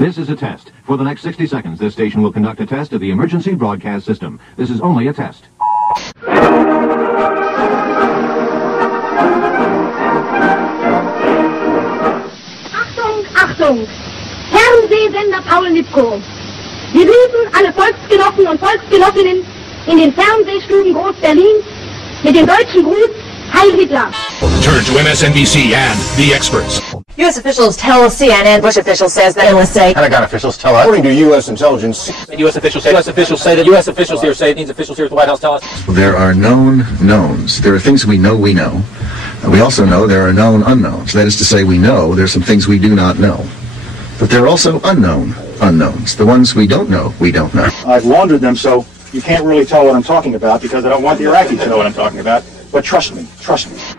This is a test. For the next 60 seconds, this station will conduct a test of the emergency broadcast system. This is only a test. Achtung, Achtung! Fernsehsender Paul Nipkow. Wir rufen alle Volksgenossen und Volksgenossinnen in den Fernsehstuben Groß-Berlins mit dem deutschen Gruß Heil Hitler. Turn to MSNBC and the experts. U.S. officials tell CNN, Bush official says that analysts say, Pentagon officials tell us, according to U.S. intelligence, U.S. officials say that U.S. officials here say it needs officials here at the White House tell us. There are known knowns. There are things we know. We also know there are known unknowns. That is to say, we know there's some things we do not know. But there are also unknown unknowns. The ones we don't know, we don't know. I've laundered them so you can't really tell what I'm talking about because I don't want the Iraqis to know what I'm talking about. But trust me.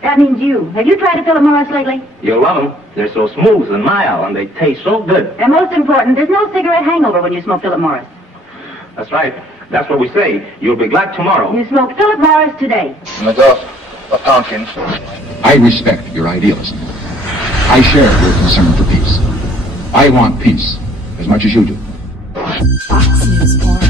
That means you. Have you tried a Philip Morris lately? You'll love them. They're so smooth and mild, and they taste so good. And most important, there's no cigarette hangover when you smoke Philip Morris. That's right. That's what we say. You'll be glad tomorrow. You smoke Philip Morris today. And a dose of pumpkins. I respect your idealism. I share your concern for peace. I want peace as much as you do. Fox News porn.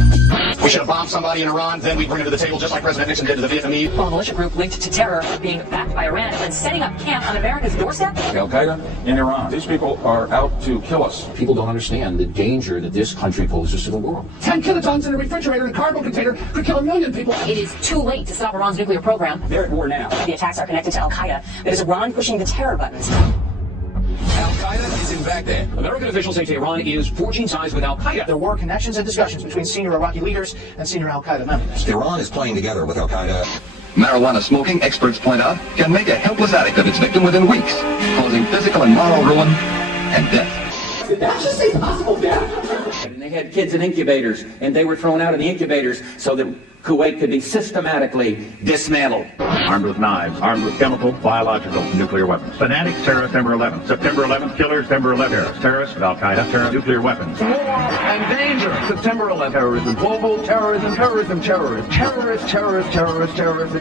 We should have bombed somebody in Iran, then we bring it to the table just like President Nixon did to the Vietnamese. A militia group linked to terror being backed by Iran and setting up camp on America's doorstep? Al-Qaeda in Iran. These people are out to kill us. People don't understand the danger that this country poses to the world. 10 kilotons in a refrigerator and cargo container could kill 1 million people. It is too late to stop Iran's nuclear program. They're at war now. The attacks are connected to Al-Qaeda. It is Iran pushing the terror buttons. Al-Qaeda is in Baghdad. American officials say Tehran is forging ties with Al-Qaeda. There were connections and discussions between senior Iraqi leaders and senior Al-Qaeda members. Iran is playing together with Al-Qaeda. Marijuana smoking, experts point out, can make a helpless addict of its victim within weeks, causing physical and moral ruin and death. Did that just say possible death? And they had kids in incubators, and they were thrown out of the incubators so that Kuwait could be systematically dismantled. Armed with knives, armed with chemical, biological, nuclear weapons. Fanatics, terror, September 11th. September 11th, killers, September 11th. Terrorists, Al-Qaeda, terror, nuclear weapons. War and danger. September 11th. Terrorism, global terrorism, terrorism. Terrorist, terrorist, terrorist, terrorist,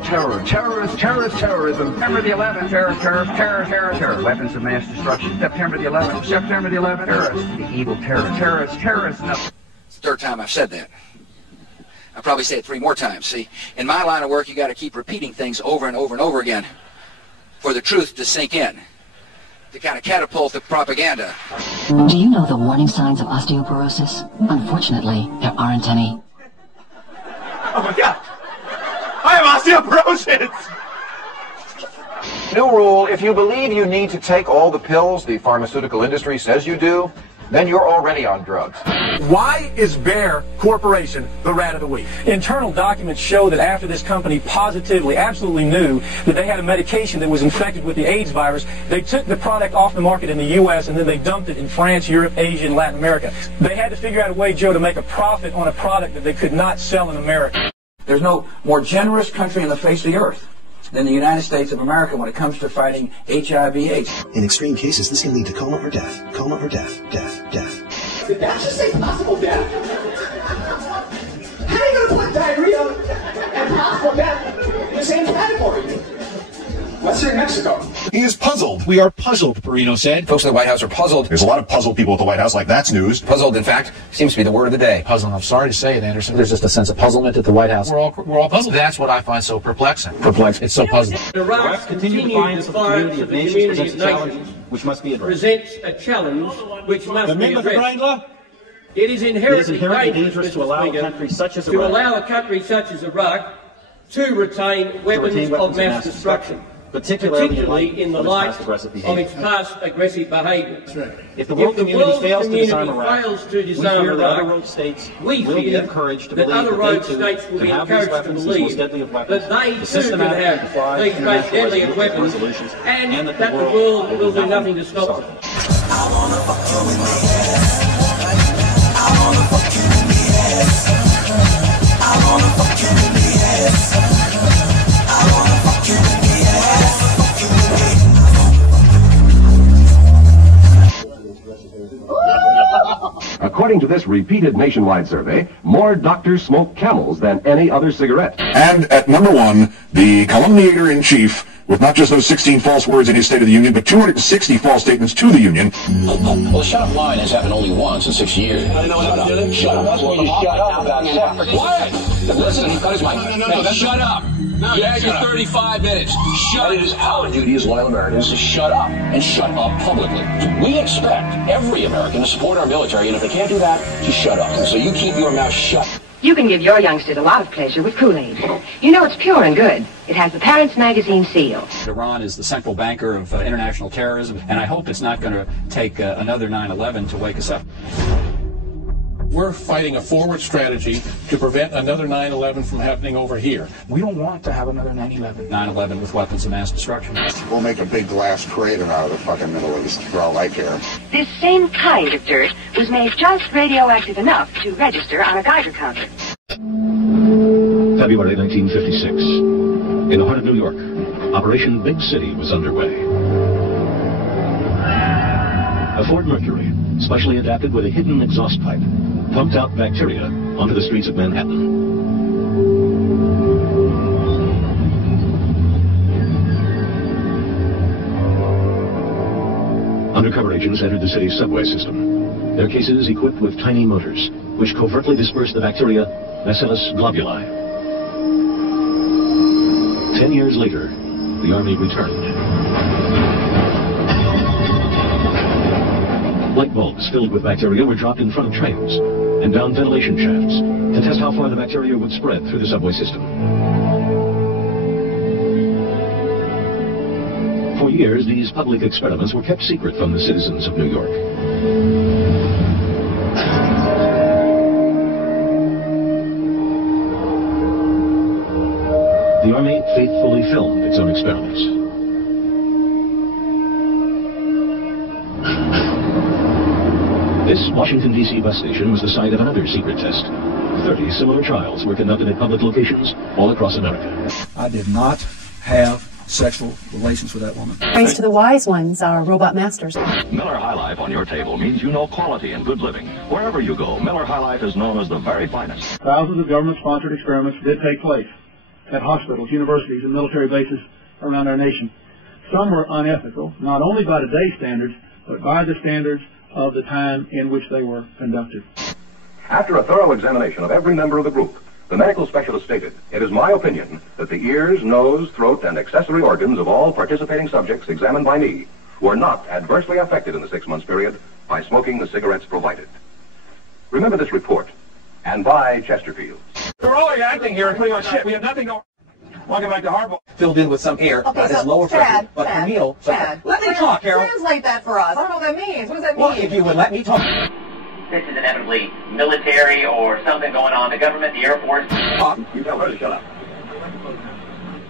terror. Terrorist, terrorism. September the 11th. Terror. Weapons of mass destruction. September the 11th. September the 11th. Terrorists, the evil terror. Terrorists. No. It's the third time I've said that. I'll probably say it 3 more times. See, in my line of work, you got to keep repeating things over and over and over again for the truth to sink in, to kind of catapult the propaganda. Do you know the warning signs of osteoporosis? Unfortunately, there aren't any. Oh my God! I have osteoporosis! New rule, if you believe you need to take all the pills the pharmaceutical industry says you do, then you're already on drugs. Why is Bayer Corporation the rat of the week? Internal documents show that after this company positively, absolutely knew that they had a medication that was infected with the AIDS virus, they took the product off the market in the U.S. and then they dumped it in France, Europe, Asia, and Latin America. They had to figure out a way, Joe, to make a profit on a product that they could not sell in America. There's no more generous country on the face of the earth than the United States of America when it comes to fighting HIV/AIDS. In extreme cases, this can lead to coma or death. Did that just say possible death? How are you going to put diarrhea and possible death in the same category? Let's say Mexico. He is puzzled. We are puzzled, Perino said. Folks at the White House are puzzled. There's a lot of puzzled people at the White House, like that's news. Puzzled, in fact, seems to be the word of the day. Puzzled. I'm sorry to say it, Anderson. There's just a sense of puzzlement at the White House. We're all puzzled. That's what I find so perplexing. It's so puzzling. Iraq's continued defiance of the community of nations presents a challenge which must be addressed. Presents a challenge which must be addressed. It is inherently dangerous to allow a country such as Iraq to retain weapons of mass destruction, particularly in the light of its past aggressive behaviour. If the world community fails to disarm Iraq, we fear that other rogue states will be encouraged to believe that they too can have these most deadly weapons and that the world will do nothing to stop them. I wanna fuck you in the ass. I wanna fuck you in the ass. I wanna fuck you in the ass. I wanna fuck you in the ass. According to this repeated nationwide survey, more doctors smoke Camels than any other cigarette. And at number 1, the calumniator-in-chief with not just those 16 false words in his State of the Union, but 260 false statements to the Union. Well, the shut-up line has happened only once in 6 years. I know what I'm doing. Shut up. That's where you shut up about sex. Quiet! Listen, he cut his mic. No, Shut up! No, you had your 35 minutes. Shut up! It is our duty as loyal Americans to shut up and shut up publicly. We expect every American to support our military, and if they can't do that, to shut up. So you keep your mouth shut. You can give your youngsters a lot of pleasure with Kool-Aid. You know it's pure and good. It has the Parents Magazine seal. Iran is the central banker of international terrorism, and I hope it's not going to take another 9/11 to wake us up. We're fighting a forward strategy to prevent another 9/11 from happening over here. We don't want to have another 9/11. 9/11 with weapons of mass destruction. We'll make a big glass crater out of the fucking Middle East for all I care. This same kind of dirt was made just radioactive enough to register on a Geiger counter. February 1956. In the heart of New York, Operation Big City was underway. A Ford Mercury, specially adapted with a hidden exhaust pipe, pumped out bacteria onto the streets of Manhattan. Undercover agents entered the city's subway system, their cases equipped with tiny motors, which covertly dispersed the bacteria Bacillus globuli. 10 years later, the Army returned. Light bulbs filled with bacteria were dropped in front of trains and down ventilation shafts to test how far the bacteria would spread through the subway system. For years, these public experiments were kept secret from the citizens of New York. The Army faithfully filmed its own experiments. This Washington, D.C. bus station was the site of another secret test. 30 similar trials were conducted at public locations all across America. I did not have sexual relations with that woman. Thanks to the wise ones, our robot masters. Miller High Life on your table means you know quality and good living. Wherever you go, Miller High Life is known as the very finest. Thousands of government-sponsored experiments did take place at hospitals, universities, and military bases around our nation. Some were unethical, not only by today's standards, but by the standards of the time in which they were conducted. After a thorough examination of every member of the group, the medical specialist stated, "It is my opinion that the ears, nose, throat, and accessory organs of all participating subjects examined by me were not adversely affected in the 6 months period by smoking the cigarettes provided." Remember this report, and buy Chesterfield. We're all acting here and putting on shit. We have nothing going. Welcome back to Hardball. Filled in with some air, okay, so lower pressure. But Camille, let me talk, Carol. Translate that for us. I don't know what that means. What does that mean? Well, if you would let me talk. This is inevitably military or something going on. The government, the Air Force. You tell her to shut up.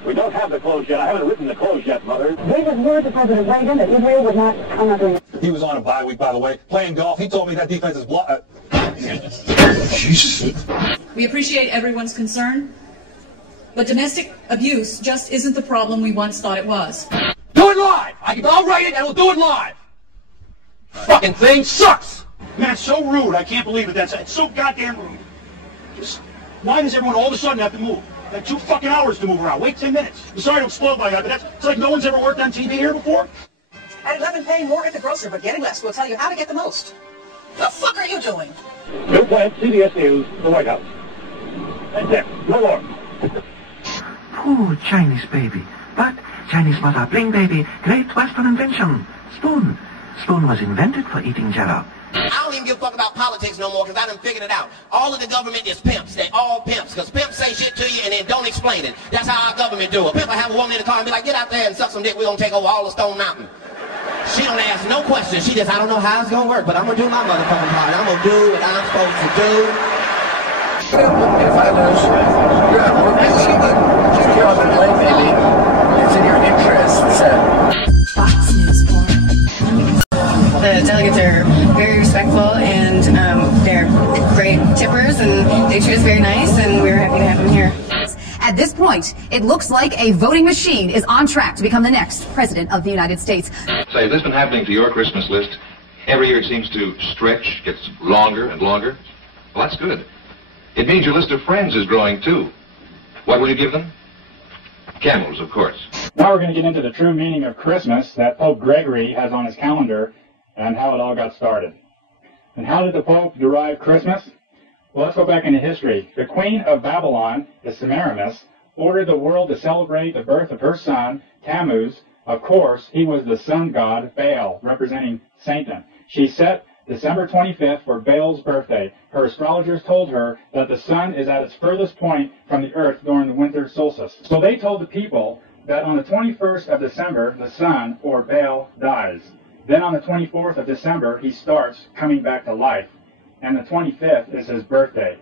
We don't have the clothes yet. I haven't written the clothes yet, Mother. David word to President Reagan that Israel would not. I'm not doing it. He was on a bye week, by the way, playing golf. He told me that defense is Jesus. We appreciate everyone's concern, but domestic abuse just isn't the problem we once thought it was. Do it live! I'll write it and we'll do it live! Fucking thing sucks! Man, it's so rude. I can't believe it. It's so goddamn rude. Just, why does everyone all of a sudden have to move? They have 2 fucking hours to move around. Wait 10 minutes. I'm sorry to explode like that, but it's like no one's ever worked on TV here before. At 11, paying more at the grocer, but getting less. We'll tell you how to get the most. The fuck are you doing? Bill Plant, CBS News, the White House. That's it. No more. Poor Chinese baby. But Chinese mother, bring baby, great Western invention. Spoon. Spoon was invented for eating jello. I don't even give a fuck about politics no more because I done figured it out. All of the government is pimps. They all pimps because pimps say shit to you and then don't explain it. That's how our government do it. Pimp will have a woman in the car and be like, get out there and suck some dick. We're going to take over all of Stone Mountain. She don't ask no questions. She just, I don't know how it's going to work, but I'm going to do my motherfucking part. I'm going to do what I'm supposed to do. If I lose, you're not more busy, but you feel I'm to blame, baby. It's in your interests. Fox News 4. The delegates are very respectful and they're great tippers and they treat us very nice and we're happy to have them here. At this point, it looks like a voting machine is on track to become the next president of the United States. Say, has this been happening to your Christmas list? Every year it seems to stretch, gets longer and longer. Well, that's good. It means your list of friends is growing, too. What will you give them? Camels, of course. Now we're going to get into the true meaning of Christmas that Pope Gregory has on his calendar and how it all got started. And how did the Pope derive Christmas? Well, let's go back into history. The Queen of Babylon, the Semiramis, ordered the world to celebrate the birth of her son, Tammuz. Of course, he was the sun god, Baal, representing Satan. She set December 25th for Baal's birthday. Her astrologers told her that the sun is at its furthest point from the earth during the winter solstice. So they told the people that on the 21st of December, the sun, or Baal, dies. Then on the 24th of December, he starts coming back to life. And the 25th is his birthday.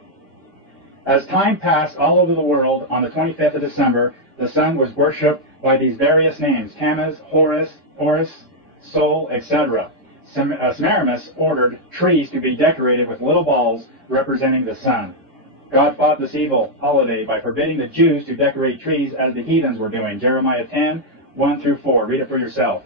As time passed all over the world, on the 25th of December, the sun was worshipped by these various names: Tammuz, Horus, Sol, etc. Semiramis ordered trees to be decorated with little balls representing the sun. God fought this evil holiday by forbidding the Jews to decorate trees as the heathens were doing. Jeremiah 10, 1 through 4. Read it for yourself.